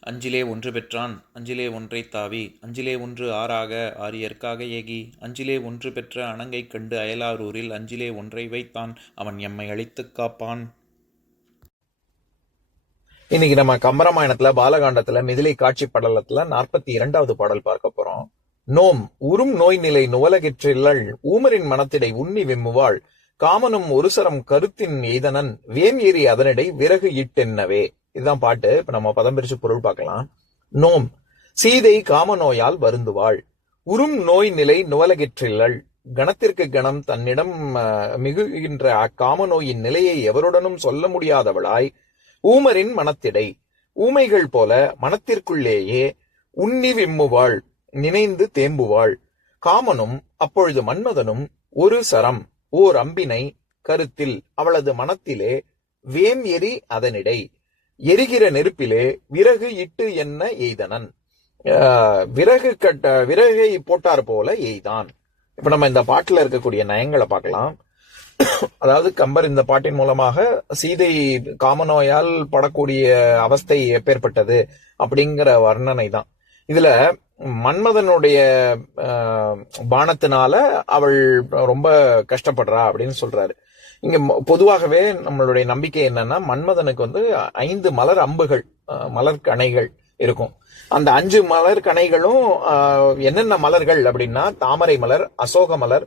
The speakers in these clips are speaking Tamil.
அஞ்சிலே ஒன்று பெற்றான் அஞ்சிலே ஒன்றை தாவி அஞ்சிலே ஒன்று ஆறாக ஆரியற்காக ஏகி அஞ்சிலே ஒன்று பெற்ற அணங்கை கண்டு அயலாரூரில் அஞ்சிலே ஒன்றை வைத்தான் அவன் எம்மை அழித்துக் காப்பான். இன்னைக்கு நம்ம கம்பராமாயணத்துல பாலகாண்டத்துல மிதிலை காட்சி படலத்துல நாற்பத்தி இரண்டாவது பாடல் பார்க்க போறோம். நோம் உறும் நோய் நிலை நுவலகிற்றில்லள் ஊமரின் மனத்திடை உண்ணி விம்முவாள் காமனும் ஒருசரம் கருத்தின் எய்தனன் வேம் ஏறி அதனிடை விறகு இட்டென்னவே. இதுதான் பாட்டு. இப்ப நம்ம பதம் பிரிச்சு பொருள் பார்க்கலாம். நோம். சீதை காம நோயால் வருந்துவாள். உறும் நோய் நிலை நுவலகிற்றில்லள் கணத்திற்கு கணம் தன்னிடம் மிகுகின்ற அக்காம நோயின் நிலையை எவருடனும் சொல்ல முடியாதவளாய். ஊமரின் மனத்திடை. ஊமைகள் போல மனத்திற்குள்ளேயே உண்ணி விம்முவாள். நினைந்து தேம்புவாள். காமனும் அப்பொழுது மன்மதனும் ஒரு சரம் ஓர் அம்பினை கருத்தில் அவளது மனத்திலே வேம் எரி அதனிடை. எரிகிற நெருப்பிலே விறகு இட்டு என்ன எய்தனன்? விறகு கட்ட விறகை போட்டார் போல எய்தான். இப்ப நம்ம இந்த பாட்டுல இருக்கக்கூடிய நயங்களை பார்க்கலாம். அதாவது கம்பர் இந்த பாட்டின் மூலமாக சீதை காமநோயால் படக்கூடிய அவஸ்தை எப்பேற்பட்டது அப்படிங்கிற வர்ணனை தான். இதுல மன்மதனுடைய பானத்தினால அவள் ரொம்ப கஷ்டப்படுறா அப்படின்னு சொல்றாரு. இங்க பொதுவாகவே நம்மளுடைய நம்பிக்கை என்னன்னா மன்மதனுக்கு வந்து ஐந்து மலர் அம்புகள் மலர் கணைகள் இருக்கும். அந்த அஞ்சு மலர் கணைகளும் என்னென்ன மலர்கள் அப்படின்னா தாமரை மலர் அசோக மலர்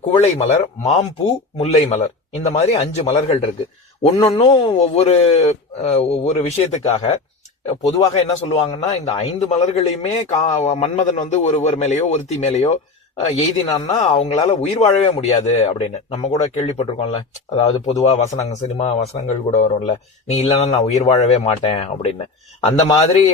குவளை மலர் மாம்பூ முல்லை மலர். இந்த மாதிரி அஞ்சு மலர்கள் இருக்கு. ஒன்னொன்னும் ஒவ்வொரு ஒவ்வொரு விஷயத்துக்காக பொதுவாக என்ன சொல்லுவாங்கன்னா இந்த ஐந்து மலர்களையுமே கா- மன்மதன் வந்து ஒருவர் மேலேயோ ஒருத்தி மேலேயோ எய்தினான்னா அவங்களால உயிர் வாழவே முடியாது அப்படின்னு. நம்ம கூட கேள்விப்பட்டிருக்கோம்ல. அதாவது பொதுவா வசனங்கள் சினிமா வசனங்கள் கூட வரும்ல. நீ இல்லைன்னா நான் உயிர் வாழவே மாட்டேன் அப்படின்னு. அந்த மாதிரி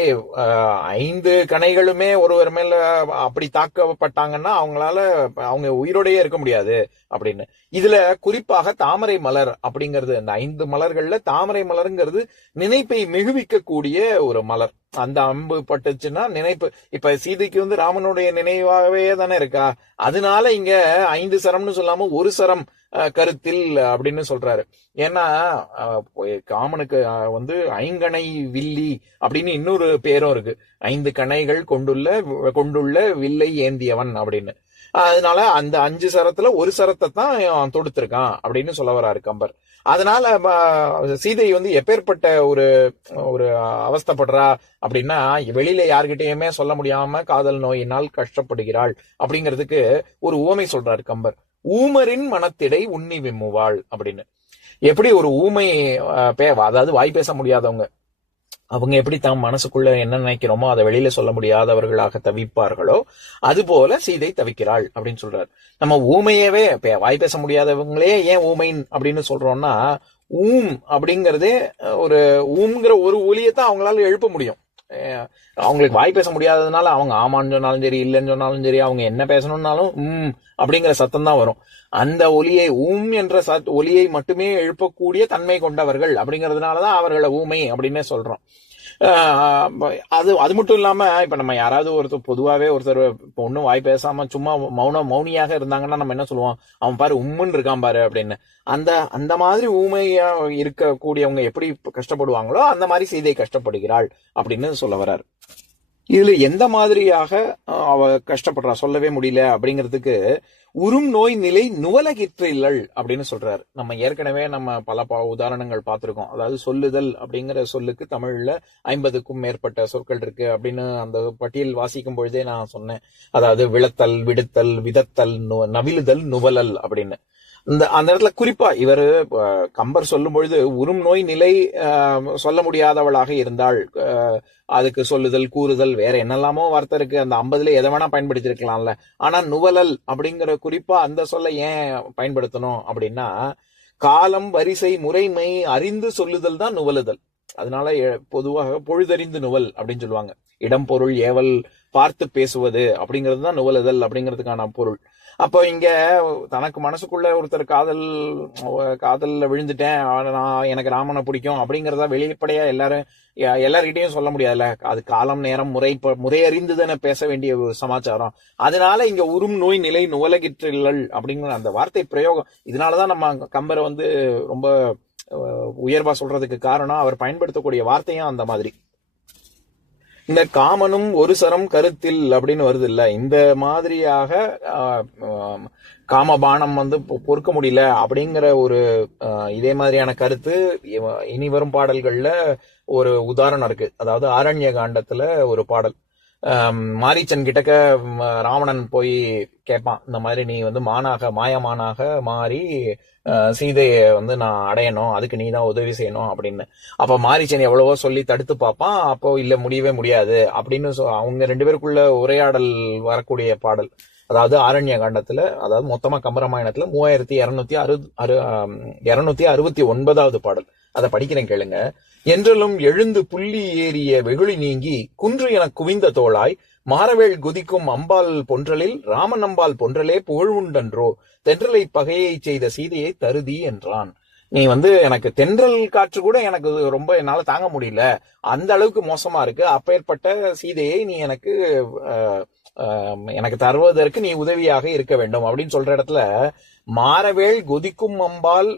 ஐந்து கணைகளுமே ஒருவர் மேல அப்படி தாக்கப்பட்டாங்கன்னா அவங்களால அவங்க உயிரோடையே இருக்க முடியாது அப்படின்னு. இதுல குறிப்பாக தாமரை மலர் அப்படிங்கிறது அந்த ஐந்து மலர்கள்ல தாமரை மலருங்கிறது நினைப்பை மிகுவிக்கக்கூடிய ஒரு மலர். அந்த அம்பு பட்டுச்சுன்னா நினைப்பு. இப்ப சீதைக்கு வந்து ராமனுடைய நினைவாகவே தானே இருக்கா? அதனால இங்க ஐந்து சரம்னு சொல்லாம ஒரு சரம் அஹ், கருத்தில் அப்படின்னு சொல்றாரு. ஏன்னா அஹ், காமனுக்கு வந்து ஐங்கணை வில்லி அப்படின்னு இன்னொரு பேரும் இருக்கு. ஐந்து கணைகள் கொண்டுள்ள கொண்டுள்ள வில்லை ஏந்தியவன் அப்படின்னு. அதனால அந்த அஞ்சு சரத்துல ஒரு சரத்தை தான் தொடுத்திருக்கான் அப்படின்னு சொல்ல வராரு கம்பர். அதனால சீதை வந்து எப்பேற்பட்ட ஒரு ஒரு அவஸ்தைப்படுறா அப்படின்னா வெளியில யார்கிட்டயுமே சொல்ல முடியாம காதல் நோயினால் கஷ்டப்படுகிறாள் அப்படிங்கிறதுக்கு ஒரு ஊமை சொல்றாரு கம்பர். ஊமரின் மனத்திடை உண்ணி விம்முவாள் அப்படின்னு. எப்படி ஒரு ஊமை அதாவது வாய் பேச முடியாதவங்க அவங்க எப்படி தாம் மனசுக்குள்ள என்ன நினைக்கிறோமோ அதை வெளியில சொல்ல முடியாதவர்களாக தவிப்பார்களோ அது போல சீதை தவிக்கிறாள் அப்படின்னு சொல்றாரு. நம்ம ஊமையவே பே- வாய் பேச முடியாதவங்களே ஏன் ஊமைன் அப்படின்னு சொல்றோம்னா ஊம் அப்படிங்கறதே ஒரு ஊம்ங்கிற ஒரு ஒலியத்தான் அவங்களால எழுப்ப முடியும். அவங்களுக்கு வாய் பேச முடியாததுனால அவங்க ஆமான்னு சொன்னாலும் சரி இல்லைன்னு சொன்னாலும் சரி அவங்க என்ன பேசணும்னாலும் உம் அப்படிங்கிற சத்தம் தான் வரும். அந்த ஒலியை ஊம் என்ற சத் ஒலியை மட்டுமே எழுப்பக்கூடிய தன்மை கொண்டவர்கள் அப்படிங்கிறதுனாலதான் அவர்களை ஊமை அப்படின்னே சொல்றோம். அது அது மட்டும் இல்லாம இப்ப நம்ம யாராவது ஒருத்தர் பொதுவாவே ஒருத்தர் இப்ப ஒன்னும் வாய் பேசாம சும்மா மௌன மௌனியாக இருந்தாங்கன்னா நம்ம என்ன சொல்லுவோம்? அவன் பாரு உம்முன்னு இருக்கான் பாரு அப்படின்னு. அந்த அந்த மாதிரி ஊமையா இருக்கக்கூடியவங்க எப்படி கஷ்டப்படுவாங்களோ அந்த மாதிரி செய்தியை கஷ்டப்படுகிறாள் அப்படின்னு சொல்ல வர்றாரு. இதுல எந்த மாதிரியாக அவ கஷ்டப்படுறா சொல்லவே முடியல அப்படிங்கிறதுக்கு உறும் நோய் நிலை நுவலகிற்றில்லள் அப்படின்னு சொல்றாரு. நம்ம ஏற்கனவே நம்ம பல ப- உதாரணங்கள் பார்த்திருக்கோம். அதாவது சொல்லுதல் அப்படிங்கிற சொல்லுக்கு தமிழ்ல ஐம்பதுக்கும் மேற்பட்ட சொற்கள் இருக்கு அப்படின்னு அந்த பட்டியல் வாசிக்கும் பொழுதே நான் சொன்னேன். அதாவது விளத்தல் விடுத்தல் விதத்தல் நு- நுவலல் அப்படின்னு. இந்த அந்த இடத்துல குறிப்பா இவர் கம்பர் சொல்லும் பொழுது நோய் நிலை அஹ், சொல்ல முடியாதவளாக இருந்தாள். அதுக்கு சொல்லுதல் கூறுதல் வேற என்னெல்லாமோ வார்த்தை இருக்கு. அந்த ஐம்பதுல எதை வேணா பயன்படுத்திருக்கலாம்ல. ஆனா நுவலல் அப்படிங்கிற குறிப்பா அந்த சொல்ல ஏன் பயன்படுத்தணும் அப்படின்னா காலம் வரிசை முறைமை அறிந்து சொல்லுதல் தான் நுவலுதல். அதனால எ- பொதுவாக பொழுதறிந்து நுவல் அப்படின்னு சொல்லுவாங்க. இடம் பொருள் ஏவல் பார்த்து பேசுவது அப்படிங்கிறது தான் நுவலுதல் அப்படிங்கிறதுக்கான பொருள். அப்போ இங்க தனக்கு மனசுக்குள்ள ஒருத்தர் காதல் காதல்ல விழுந்துட்டேன் நான் எனக்கு ராமனை பிடிக்கும் அப்படிங்கிறதா வெளிப்படையா எல்லாரும் எல்லார்கிட்டையும் சொல்ல முடியாதுல்ல. அது காலம் நேரம் முறை முறையறிந்து முறையறிந்துதானே பேச வேண்டிய ஒரு சமாச்சாரம். அதனால இங்க உரும் நோய் நிலை நுவலகிற்றல் அப்படிங்கிற அந்த வார்த்தை பிரயோகம் இதனாலதான் நம்ம கம்பரை வந்து ரொம்ப உயர்வா சொல்றதுக்கு காரணம். அவர் பயன்படுத்தக்கூடிய வார்த்தையும் அந்த மாதிரி. இந்த காமனும் ஒரு சரம் கருத்தில் அப்படின்னு வருது இல்ல இந்த மாதிரியாக காமபானம் வந்து பொ- பொறுக்க முடியல அப்படிங்கிற ஒரு இதே மாதிரியான கருத்து இனி வரும் பாடல்கள்ல ஒரு உதாரணம் இருக்கு. அதாவது ஆரண்ய காண்டத்துல ஒரு பாடல். மாரீச்சன் கிட்டக்க ராவணன் போய் கேட்பான் இந்த மாதிரி நீ வந்து மானாக மாயமானாக மாறி சீதையை வந்து நான் அடையணும் அதுக்கு நீ தான் உதவி செய்யணும் அப்படின்னு. அப்ப மாரிச்சன் எவ்வளவோ சொல்லி தடுத்து பார்ப்பான் அப்போ இல்ல முடியவே முடியாது அப்படின்னு சொ- அவங்க ரெண்டு பேருக்குள்ள உரையாடல் வரக்கூடிய பாடல். அதாவது ஆரண்ய காண்டத்துல அதாவது மொத்தமா கம்பராமாயணத்துல மூவாயிரத்தி இருநூத்தி அறு அறு இருநூத்தி அறுபத்தி ஒன்பதாவது பாடல். அதை படிக்கிறேன் கேளுங்க. என்றலும் எழுந்து புள்ளி ஏறிய வெகுளி நீங்கி குன்று என குவிந்த தோளாய் மாரவேள் குதிக்கும் அம்பாள் பொன்றலில் ராமன் அம்பாள் பொன்றலே புகழ்வுண்டன்றோ தென்றலை பகையை செய்த சீதையை தருதி என்றான். நீ வந்து எனக்கு தென்றல் காற்று கூட எனக்கு ரொம்ப என்னால தாங்க முடியல. அந்த அளவுக்கு மோசமா இருக்கு. அப்பேற்பட்ட சீதையை நீ எனக்கு எனக்கு தருவதற்கு நீ உதவியாக இருக்க வேண்டும் அப்படின்னு சொல்ற இடத்துல மாறவேள் கொதிக்கும் அம்பாள்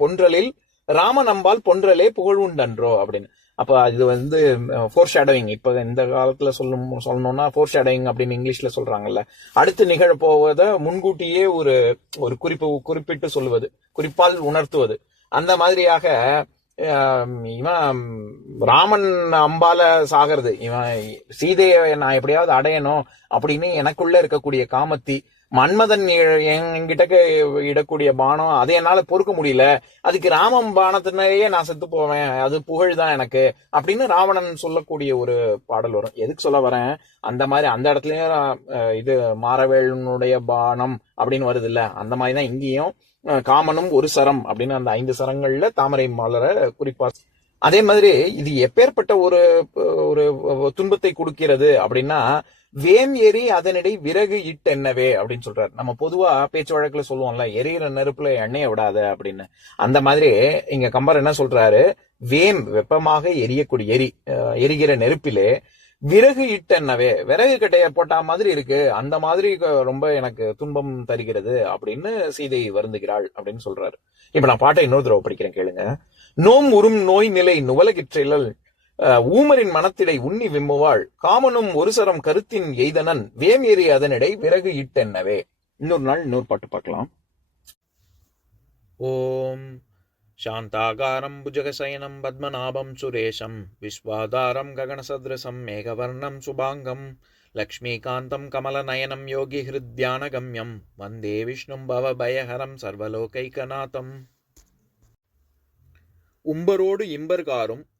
பொன்றலில் ராமன் அம்பாள் பொன்றலே புகழ்வுண்டன்றோ அப்படின்னு. அப்போ அது வந்து ஃபோர் ஷேடோவிங் இப்போ இந்த காலத்தில் சொல்லும் சொல்லணும்னா ஃபோர் ஷேடோவிங் அப்படின்னு இங்கிலீஷில் சொல்கிறாங்கல்ல அடுத்து நிகழப்போவதை முன்கூட்டியே ஒரு ஒரு குறிப்பு குறிப்பிட்டு சொல்லுவது குறிப்பால் உணர்த்துவது. அந்த மாதிரியாக இவன் ராமன் அம்பால சாகிறது. இவன் சீதையை நான் எப்படியாவது அடையணும் அப்படின்னு எனக்குள்ள இருக்கக்கூடிய காமத்தி மன்மதன் என்கிட்ட இடக்கூடிய பானம் அதை என்னால பொறுக்க முடியல. அதுக்கு ராமம் பானத்தினரையே நான் செத்து போவேன். அது புகழ் தான் எனக்கு. அப்படின்னு ராவணன் சொல்லக்கூடிய ஒரு பாடல் வரும். எதுக்கு சொல்ல வரேன்? அந்த மாதிரி அந்த இடத்துலயும் இது மாரவேலனுடைய பானம் அப்படின்னு வருது இல்ல அந்த மாதிரி தான் இங்கேயும் காமனும் ஒரு சரம் அப்படின்னு அந்த ஐந்து சரங்கள்ல தாமரை மலர குறிப்பா அதே மாதிரி இது எப்பேற்பட்ட ஒரு ஒரு துன்பத்தை கொடுக்கிறது அப்படின்னா வேம் எரி அதனிடை விறகு இட்டென்னவே அப்படின்னு சொல்றாரு. நம்ம பொதுவா பேச்சு வழக்குல சொல்லுவோம்ல எரியிற நெருப்புல எண்ணெய விடாத அப்படின்னு. அந்த மாதிரி இங்க கம்பர் என்ன சொல்றாரு? வேம் வெப்பமாக எரியக்கூடிய எரி அஹ், எரிகிற நெருப்பிலே விறகு இட்டென்னவே விறகு கட்டைய போட்டா மாதிரி இருக்கு அந்த மாதிரி ரொம்ப எனக்கு துன்பம் தருகிறது அப்படின்னு சீதை வருந்துகிறாள் அப்படின்னு சொல்றாரு. இப்ப நான் பாட்டை இன்னொரு தடவை படிக்கிறேன் கேளுங்க. நோம் உறும் நோய் நிலை நுவலகிற்றல் ஊமரின் மனத்திடை உண்ணி விம்முவாள் காமனும் ஒரு சரம் கருத்தின் எய்தனன் வேம் ஏறி அதனிடை விறகு இட்டென்னவே இன்னொரு நாள் இன்னொரு பாட்டு பார்க்கலாம் ॐ शान्ताकारं भुजगशयनं पद्मनाभं सुरेशं विश्वाधारं गगनसदृशं मेघवर्णं शुभाङ्गं लक्ष्मीकान्तं कमलनयनं योगिहृद्यानगम्यं वन्दे विष्णुं भवभयहरं सर्वलोकैकनाथम् உம்பரோடு இம்பர்காரும்